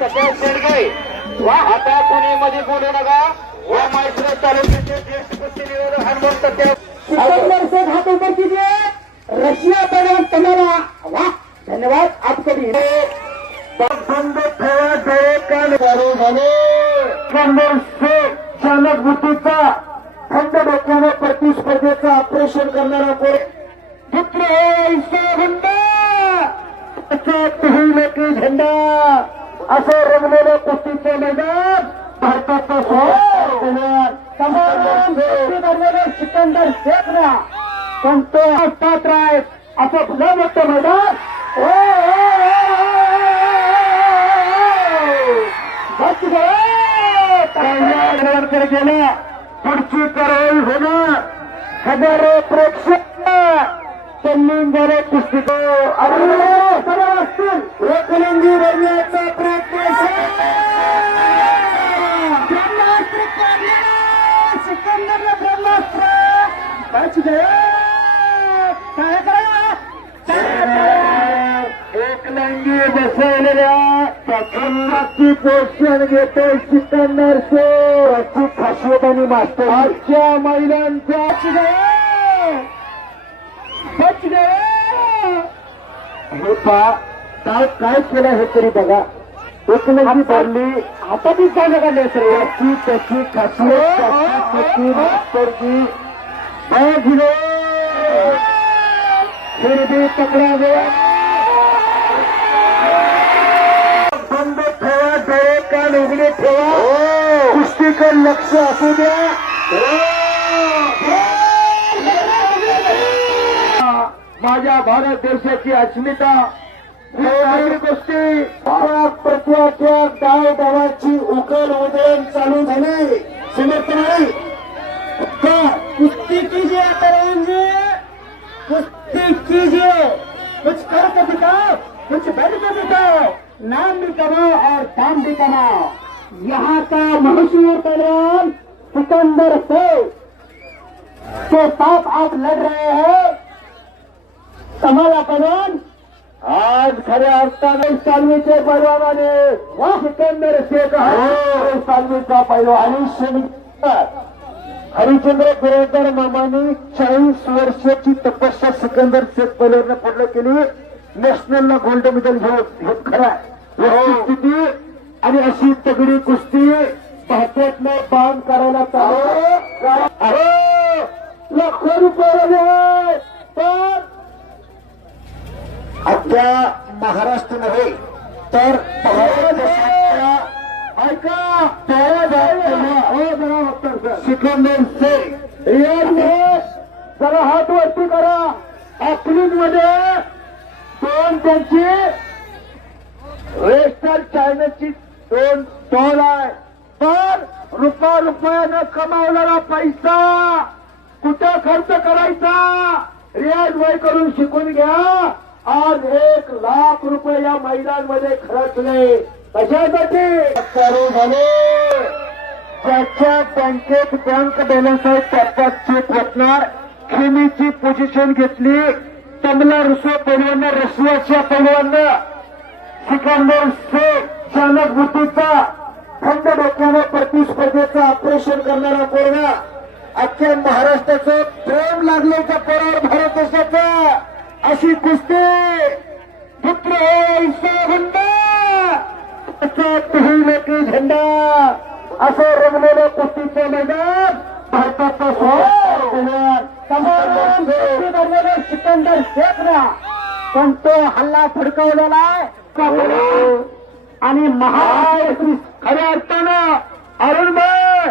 सगळ्या शेडगाई वा आता पुणेमध्ये बोलू नका व मैसूर तालुक्याचे ज्येष्ठ कुस्तीगीर हनुमंत सिकंदर शेख हाथ ऊपर कीजिए। रशिया पहलवान तमारा वाह धन्यवाद आपको भी। बंद ठेवा डोळे कान चालू झाले। सिकंदर शेख चालक बुद्धीचा थंड डोक्याने प्रतिस्पर्धेचं ऑपरेशन करणारा कोण चित्र की झेंडा असं रंगलेलं कुस्तीचं मैदान भारताचं सिकंदर शेख ना कोणतो पात्र आहे असं भलं मोठं मैदान गेल्या पुढची कारवाई होणार हजारो प्रेक्षक चंदीगड कुस्ती असतील एकलिंगी बनण्याचा प्रयत्न ब्रह्मास्त्र काढलेलं सिकंदरला ब्रह्मास्त्र बच गया काय करा एकलिंगी बसवलेल्या प्रखंडाची पोषण घेतोय सिकंदर शेख अशी खासियत आणि मास्टर आजच्या महिलांच्या बच गया हे पहा काय केलं हे तरी बघा एकलिंगी भरली आता ती जागा काढली सर याची त्याची खासियत त्याची मास्तरची फिर भी पकडा गया बंद ठेवा डोळे कान उघडे ठेवा कुस्तीकर लक्ष असू द्या माझ्या भारत देशाची अस्मिता गोष्टी प्रत्येकाच्या गावगावाची उकल उदयन चालू झाली समर्थ नाही कुश्ती कीजिए तरुण जी कुश्ती कीजिए कुछ करके दिखाओ कुछ बैठ के दिखाओ नाम भी कमाओ और दाम भी कमाओ यहाँ का मशहूर पहलवान सिकंदर शेख के साथ आप लड़ रहे हैं कमाला पहलवान आज खऱ्या अर्थाने सालवीचे पैलवानाने सिकंदर शेख सालवीचा पैलवान हरिश्चंद्र बिरेकर मामाने 40 वर्षाची तपस्या सिकंदर शेख पैलवान पूर्ण केली नॅशनलला गोल्ड मेडल हे खरा स्थिती आणि अशी तगडी कुस्ती भारतातनं बांध करायला चालू लाखो रुपये पण अख्ख्या महाराष्ट्र नव्हे तर ऐका सिकंदर शेख जरा हात वरती करा अकलीन मध्ये दोन त्यांची वेस्टर्न चायनाची 2 स्टॉल आहे पण रुपयानं कमावलेला पैसा कुठं खर्च करायचा रियाज वय करून शिकून घ्या आज 1 लाख रुपये या मैदानमध्ये खर्चले कशासाठी चालू झाले ज्याच्या बँकेत बँक बॅलन्स आहे त्याचा चेक वाटणार खेमीची पोझिशन घेतली तमला रुसो पैलवान रशियाच्या पैलवान सिकंदर शेख चालक बुद्धीचा थंड डोक्याने प्रतिस्पर्धेचं ऑपरेशन करणारा पोरगा अख्ख्या महाराष्ट्राचं प्रेम लागल्याच्या पोरावर भारत देशाचा अशी कुस्ती पुत्र की झेंडा असं रंगलेलं कुस्तीचं मैदान भारताचं सिकंदर शेख ना कोणतो हल्ला फडकवलेला आहे आणि खऱ्या अर्थानं अरुण भाई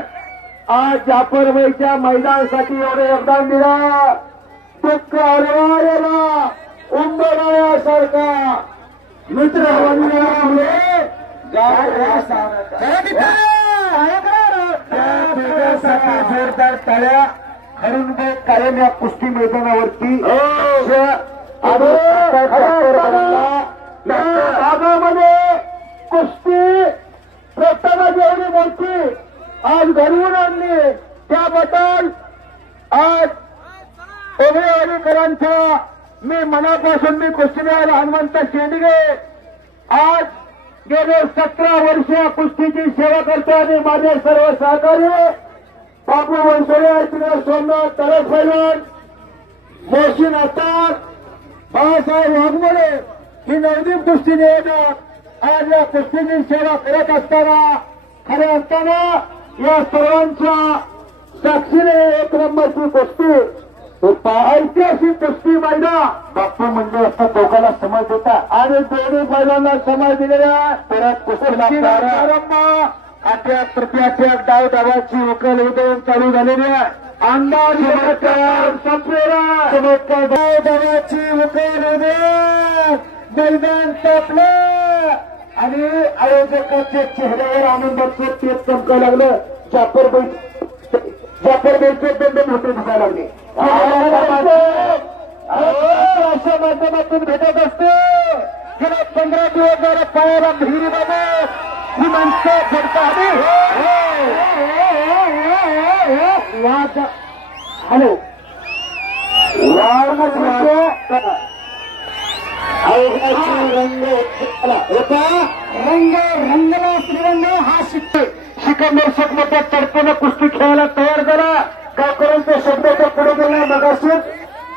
आज जाफरबाईच्या मैदानासाठी एवढं योगदान दिलं दुःख अनिवार्याला उंबरण्यासारखा मित्र बनल्यामुळे जोरदार टाळ्या अरुण भाई कायम या कुस्ती मैदानावरती भागामध्ये कुस्ती प्रथमच एवढी मोठी आज घडवून आणली त्याबद्दल आज ओभेवाडीकरांचा मी मनापासून मी कुस्तीगार हनुमंत शेंडगे आज गेले 17 वर्ष कुस्तीची सेवा करतो आणि माझे सर्व सहकारी बापू वंसोडे, ऐकणार सोमनाथ तरस पैलवान, मोहसिन अत्तार, बाळासाहेब वाघमोडे ही नवदीप कुस्ती नियोजक आज या कुस्तीची सेवा करत असताना खऱ्या असताना या सर्वांच्या साक्षीने एक नंबरची कुस्ती ऐतिहासिक कुस्ती मैदान बापू म्हणजे असं दोघांना समज देतात आणि दोन्ही बैलांना समज दिलेल्या परत कुस्तीला प्रारंभ अठ्या तृतीयाच्या डाव डावाची उकल उदयन चालू झालेली आहे. अंदाज चमत्कार संपलेला चमत्कार डाव डावाची उकल उदयन मैदान तापलं आणि आयोजकाच्या चेहऱ्यावर आनंदाचं तेज चमकायला लागलं. जाफर बेलचे दंड मोठे दिसायला लागले. अशा माध्यमातून भेटत असते गेल्या 15 दिवस जरा पायाला विहिरी बाबत ही माणसं झडतात. हॅलो रंगला श्रीरंग हा सिकंदर शेख मोठ्या तडफेनं कुस्ती खेळायला तयार झाला. गावकऱ्यांच्या शब्दाच्या पुढे गेला. मगाशी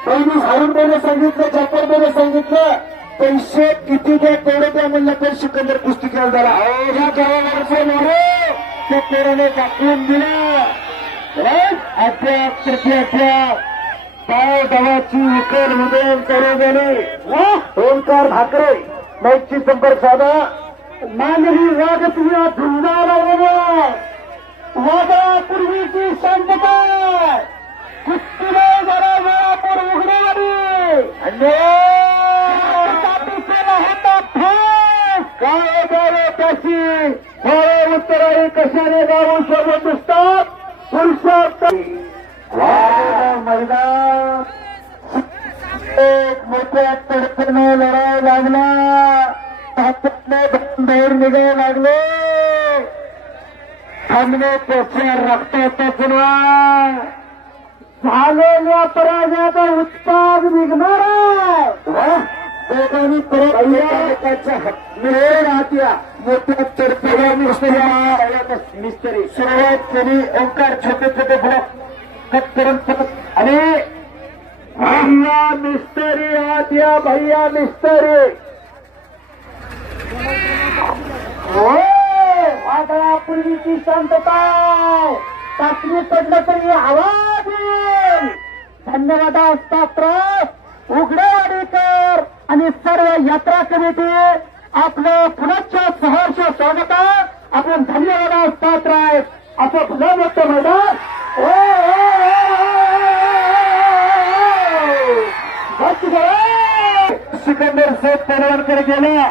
पहिली हारुंबेने सांगितलं, जाफरबेने सांगितलं पैसे किती द्या तेवढे द्या म्हणलं तर सिकंदर कुस्ती खेळायला झाला. या गावावरचे मोरे त्या पेराने दाखवून दिलं. अद्याप तृतीयाच्या पाव दवाची उकल उदयन करू गेले. ओंकार भाकरे मैची संपर्क साधा मानवी वाद तुम्ही झुंजाला वादापूर्वीची शांतता कुस्तीने जरा वेळापूर उघडीवाडी होता फास काय द्यावे त्याची फळे उत्तराळी कशाने गावून शोधत दिसतात. पुरुषार्थ मैदान एक मोठ्या तडफेने लढायला लागला. हातातले बाहेर निघायला लागले. थांबणे त्याच्या रक्ताचा पुन्हा झालेल्या पराजयाचा उत्पाद निघणार आहे. दोघांनी परत मिळेल हात्या मोठ्या तडफेला मिस्त्री सुरुवात केली. ओंकार छोटे छोटे ब्लॉक कट करून परत आणि भैया मिस्त्री हात्या भैया मिस्त्री वादळापूर्वीची शांतता चाचणी पडलं तरी आवाज येईल. धन्यवाद पात्र उघडेवाडीकर आणि सर्व यात्रा कमिटी आपलं पुनश्च सहर्ष स्वागत. आपण धन्यवाद पात्र आहे असं भलं मोठं मैदान सिकंदर शेख पनवरकर गेला.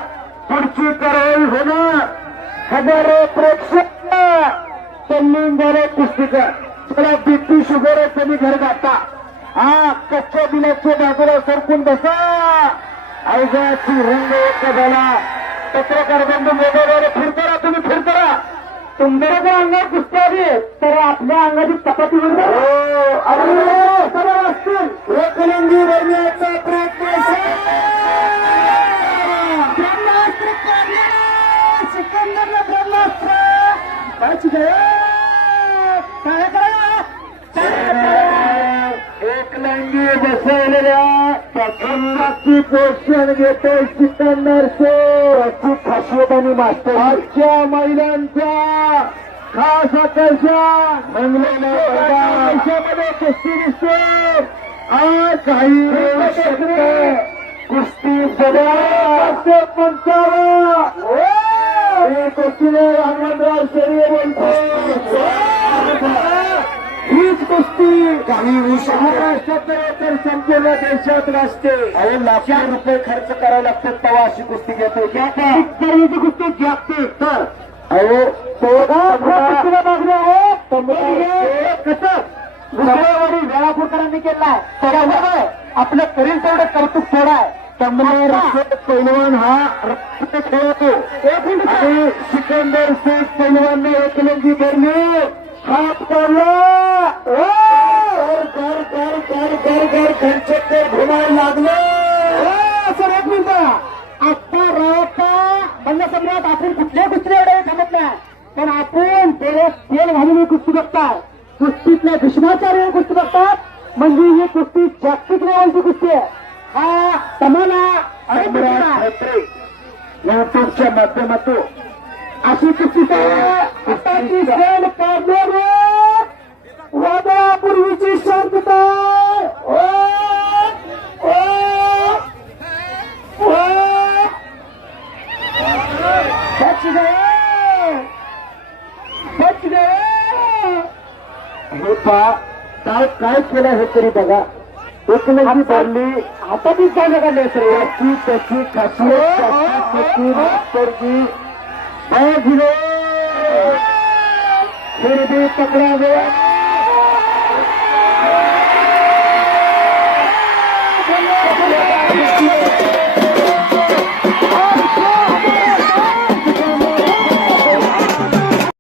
पुढची कारवाई होणार. हजारो प्रेक्षक तल्लीन झाले कुस्तीकर. त्याला बीपी शुगर त्यांनी घर घातला. हा कच्च्या बिलाच्या बाजूला सरकून बसा. आवाजाची रंग एक झाला. पत्रकार बंधू मोबाईलवर फिरकरा तुम्ही फिरकरा. तुमच्या जर अंगावर कुस्ती आली तर आपल्या अंगाची चपाती होईल. सर्व असतील एकलंगी रंगाचा प्रयत्न सिकंदरला ब्रह्मास्त्र एकलंगी बसवलेल्या प्रथमची पोषण घेतो सिकंदर शेख. खासियत आणि मास्टर आजच्या महिलांच्या खास आकर्षण मंगलेमध्ये कुस्ती दिसते. आज काही कुस्ती कुस्तीने हनुमंतराव शेरी बोलतो. हीच कुस्ती काही महाराष्ट्रात तर संपूर्ण देशात वाजते. लाखो रुपये खर्च करावे लागतात तेव्हा अशी कुस्ती घेते. खरेदी कुस्ती जागते तर कुस्तीला मागणी आहे. कसं सगळ्यावरील वेळापूरकरांनी केलाय त्याच्यामुळे आपलं करील तेवढं कौतुक थोडं आहे. पैलवान हा रक्त खेळतो आणि सिकंदर शेख पैलवानने एकलंगी भरली. हात पडला घर घुमायला लागलं. सर एक मिनिट आत्ता राहता म्हणजे सम्राट आपण कुठल्याही कुस्तीला एवढे थांबत नाही, पण आपण तेल घालून कुस्ती बघतात, कुस्तीतल्या भीष्माचार्य कुस्ती बघतात, म्हणजे ही कुस्ती जागतिक लेवलची कुस्ती आहे. हा तुम्हाला युट्यूबच्या माध्यमातून अशी कुस्ती वादळापूर्वीची शांतता बच गए हे पा काय केलं हे तरी बघा. एक नदी भरली हातातच जागा काढली त्याची त्याची खासियत फिर भी पकड़ा गया.